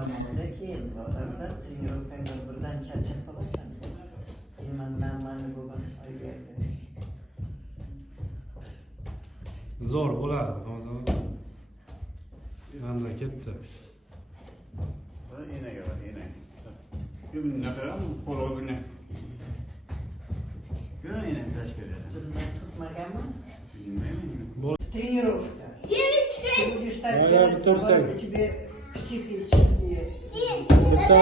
davomida keyin odamlar trenirovkaga birdan charchab qolasan. Nimani bugun oyga zo'r bo'ladi hozir. Mana ketdi. Enaga bor, enaga. Bunaqa qo'log'ini. Ko'ring enaga tash beradi. bilmas tutmaganmi? Bilmayman. Тренировка. Ты будешь так Я делать, тоже чтобы так. тебе психически... Bitta.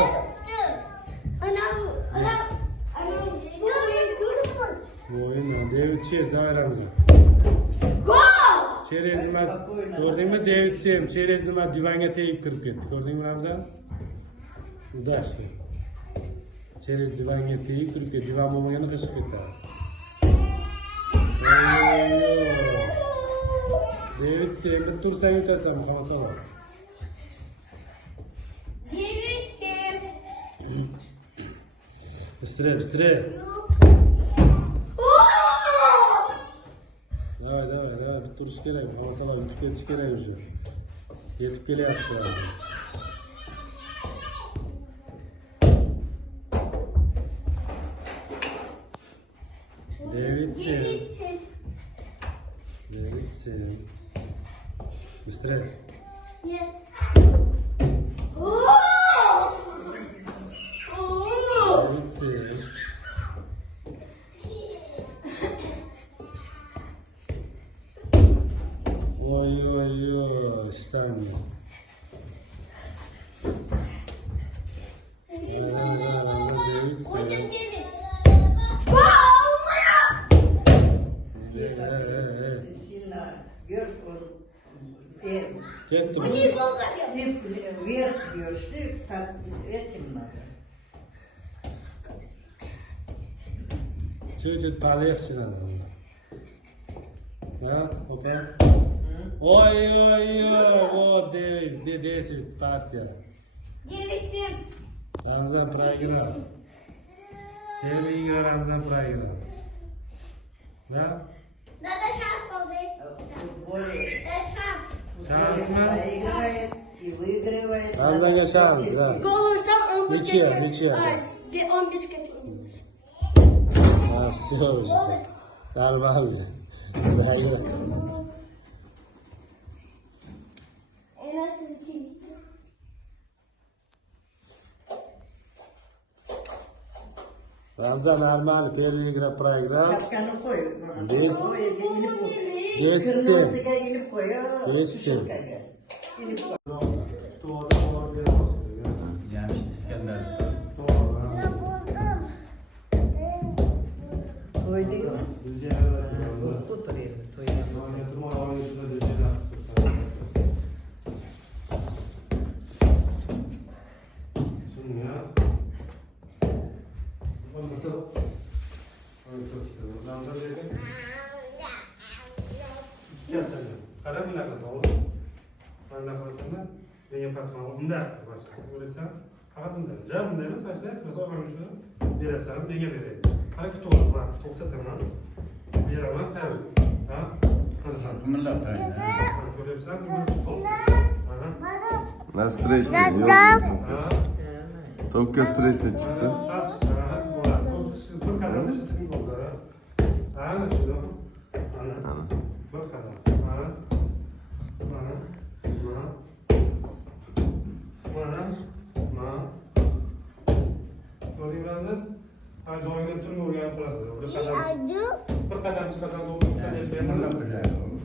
O'yin David Chez davramiz. Cheres nima ko'rdingmi? David Sem Cheres nima divanga tegib kirib ketdi. Ko'rdingmi Ramzan? Udashdi. Cheres divanga tegib kirib ketdi. Divan bo'lmaganda qochib ketadi. David Semni tursang yutasan, xolos. Bыстрее. Давай, bir turish kerak. Xolos, yutib ketish kerak уже. Yetib kelyapti. David Sem. Bыстрее. Нет. David Sem. Ой, Штанга. Очень 9. Ты сильно бьешь, он... Ketdi. Он не долго бьет. Ты вверх бьешь, ты под этим надо. Чуть-чуть полегче. Да, окей. Ой, вот 10 партия. 9-7. Ramzan проиграл. Первая игра Ramzan проиграл. Да? Надо шанс получить. В футболе Шанс. проигрывает и выигрывает. Ramzan'ga шанс, да. Гол устал, он Ничья, Он без копеек. А, все уже. Нормально. Заиграл. Ramzan нормально, первая игра проиграл. Шапкану қой. 10. Кырмызыға еліп қой. 10. Еліп қой. Jamshid Iskandar. To'ydingmi? O'tir endi, to'ygan bo'lsa. Qara bunaqa savol. Mana qilsangda, menga pasman unda boshqa o'ylaysan. Faqat unda. Jam unda emas, boshqa masofa uchun berasan, menga beradi. Qara to'g'ri, to'xtataman. Beraman, qara. Ha? Qimillab turadi. Ko'ryapsan, bu to'p. На встрече. Только встречный çıktı. Bir qadam tashlashing bo'ldi. Ana shu. Ana. Bir qadam. Mana. Ko'rdinglarmi? Ha, joyiga turib o'rganib qolasiz. Bir qadam chiqasan, bir qadam Qimillab turadi.